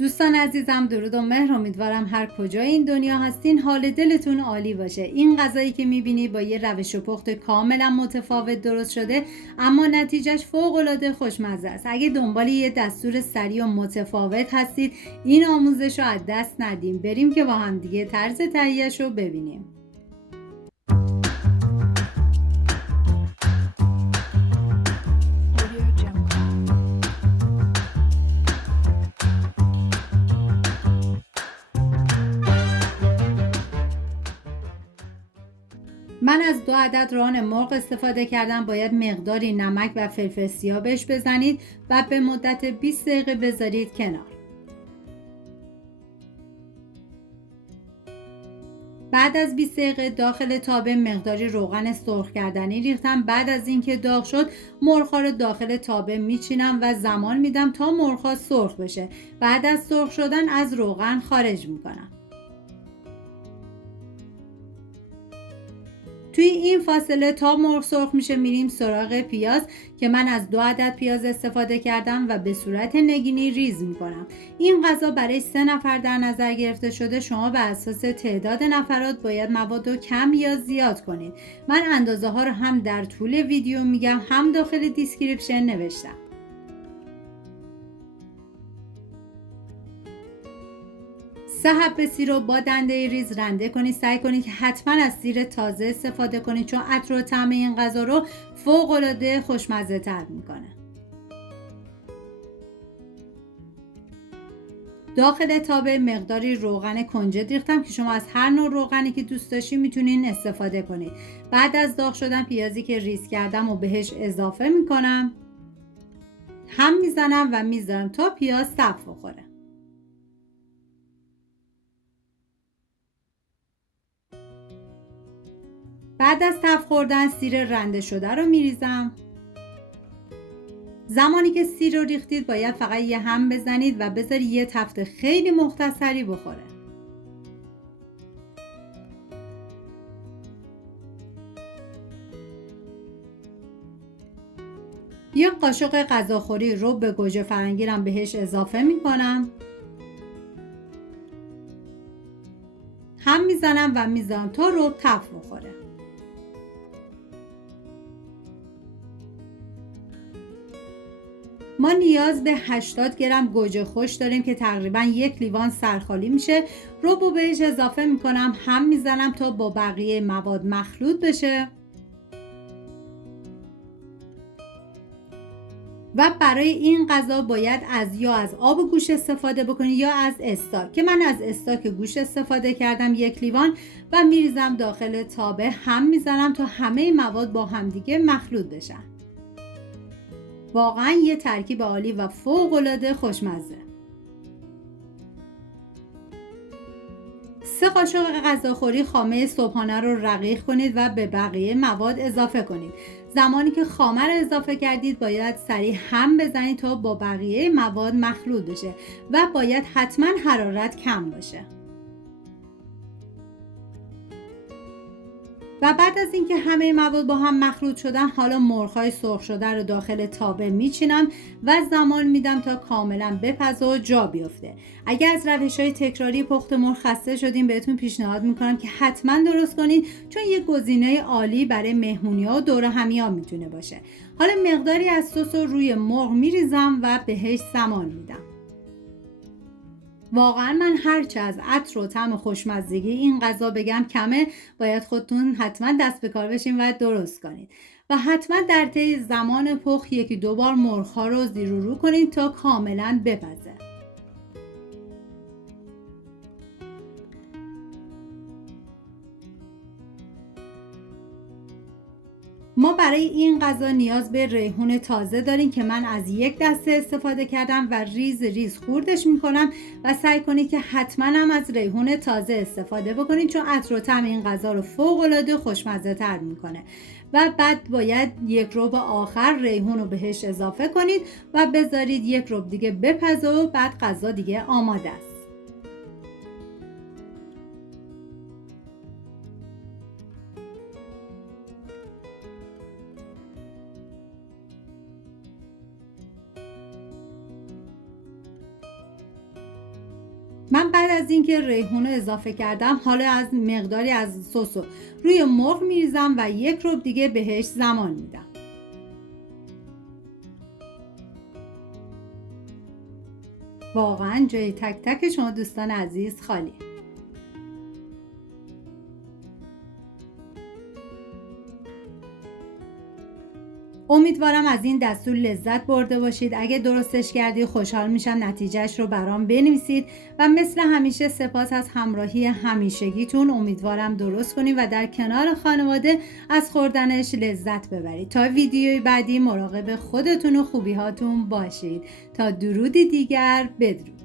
دوستان عزیزم، درود و مهر. امیدوارم هر کجای این دنیا هستین حال دلتون عالی باشه. این غذایی که میبینی با یه روش و پخت کاملا متفاوت درست شده، اما نتیجهش فوق‌العاده خوشمزه است. اگه دنبال یه دستور سریع و متفاوت هستید، این آموزش رو از دست ندیم. بریم که با هم دیگه طرز تهیه‌اش رو ببینیم. من از 2 عدد ران مرغ استفاده کردم. باید مقداری نمک و فلفل سیاه بهش بزنید و به مدت 20 دقیقه بذارید کنار. بعد از 20 دقیقه داخل تابه مقداری روغن سرخ کردنی ریختم. بعد از اینکه داغ شد مرغ‌ها رو داخل تابه میچینم و زمان میدم تا مرغ‌ها سرخ بشه. بعد از سرخ شدن از روغن خارج میکنم. توی این فاصله تا مرغ سرخ میشه میریم سراغ پیاز که من از 2 عدد پیاز استفاده کردم و به صورت نگینی ریز میکنم. این غذا برای 3 نفر در نظر گرفته شده. شما به اساس تعداد نفرات باید مواد رو کم یا زیاد کنید. من اندازه ها رو هم در طول ویدیو میگم هم داخل دیسکریپشن نوشتم. 3 حب سیر رو با دنده ریز رنده کنید. سعی کنید که حتما از سیر تازه استفاده کنید چون عطر و طعم این غذا رو فوق‌العاده خوشمزه تر میکنه. داخل تابه مقداری روغن کنجد ریختم که شما از هر نوع روغنی که دوست داشتید میتونین استفاده کنید. بعد از داغ شدن پیازی که ریز کردم و بهش اضافه میکنم. هم میزنم و میذارم تا پیاز صف بخوره. بعد از تفت خوردن سیر رنده شده رو میریزم. زمانی که سیر رو ریختید باید فقط یه هم بزنید و بذارید یه تفت خیلی مختصری بخوره. یه قاشق غذاخوری رب گوجه فرنگی رو بهش اضافه میکنم. هم میزنم و میذارم تا رب تفت بخوره. ما نیاز به 80 گرم گوجه خوش داریم که تقریبا 1 لیوان سرخالی میشه. ربو بهش اضافه میکنم. هم میزنم تا با بقیه مواد مخلوط بشه. و برای این غذا باید یا از آب گوشت استفاده بکنید یا از استاک که من از استاک گوشت استفاده کردم 1 لیوان و میریزم داخل تابه. هم میزنم تا همه مواد با همدیگه مخلوط بشن. واقعا یه ترکیب عالی و فوق‌العاده خوشمزه. 3 قاشق غذاخوری خامه صبحانه رو رقیق کنید و به بقیه مواد اضافه کنید. زمانی که خامه رو اضافه کردید باید سریع هم بزنید تا با بقیه مواد مخلوط بشه و باید حتما حرارت کم باشه. و بعد از اینکه همه مواد با هم مخلوط شدن حالا مرغ‌های سرخ شده رو داخل تابه میچینم و زمان میدم تا کاملا بپزه و جا بیفته. اگر از روش‌های تکراری پخت مرغ خسته شدین بهتون پیشنهاد میکنم که حتما درست کنید چون یه گزینه عالی برای مهمونی‌ها و دور همی‌ها میتونه باشه. حالا مقداری از سس رو روی مرغ میریزم و بهش زمان میدم. واقعا من هرچه از عطر و طعم خوشمزگی این غذا بگم کمه. باید خودتون حتما دست به کار بشین و درست کنید و حتما در طی زمان پخت 1-2 بار مرغ‌ها رو زیر و رو کنید تا کاملا بپزه. ما برای این غذا نیاز به ریحون تازه داریم که من از 1 دسته استفاده کردم و ریز ریز خوردش میکنم و سعی کنید که حتما هم از ریحون تازه استفاده بکنید چون عطر و طعم این غذا رو فوق‌العاده خوشمزه تر میکنه. و بعد باید 1 ربع آخر ریحون رو بهش اضافه کنید و بذارید 1 ربع دیگه بپزه و بعد غذا دیگه آماده است. من بعد از اینکه ریحون رو اضافه کردم حالا از مقداری از سس رو روی مرغ میریزم و 1 ربع دیگه بهش زمان میدم. واقعا جای تک تک شما دوستان عزیز خالی. امیدوارم از این دستور لذت برده باشید. اگه درستش کردی خوشحال میشم نتیجهش رو برام بنویسید و مثل همیشه سپاس از همراهی همیشگیتون. امیدوارم درست کنید و در کنار خانواده از خوردنش لذت ببرید. تا ویدیوی بعدی مراقب خودتون و خوبی هاتون باشید. تا درودی دیگر، بدرود.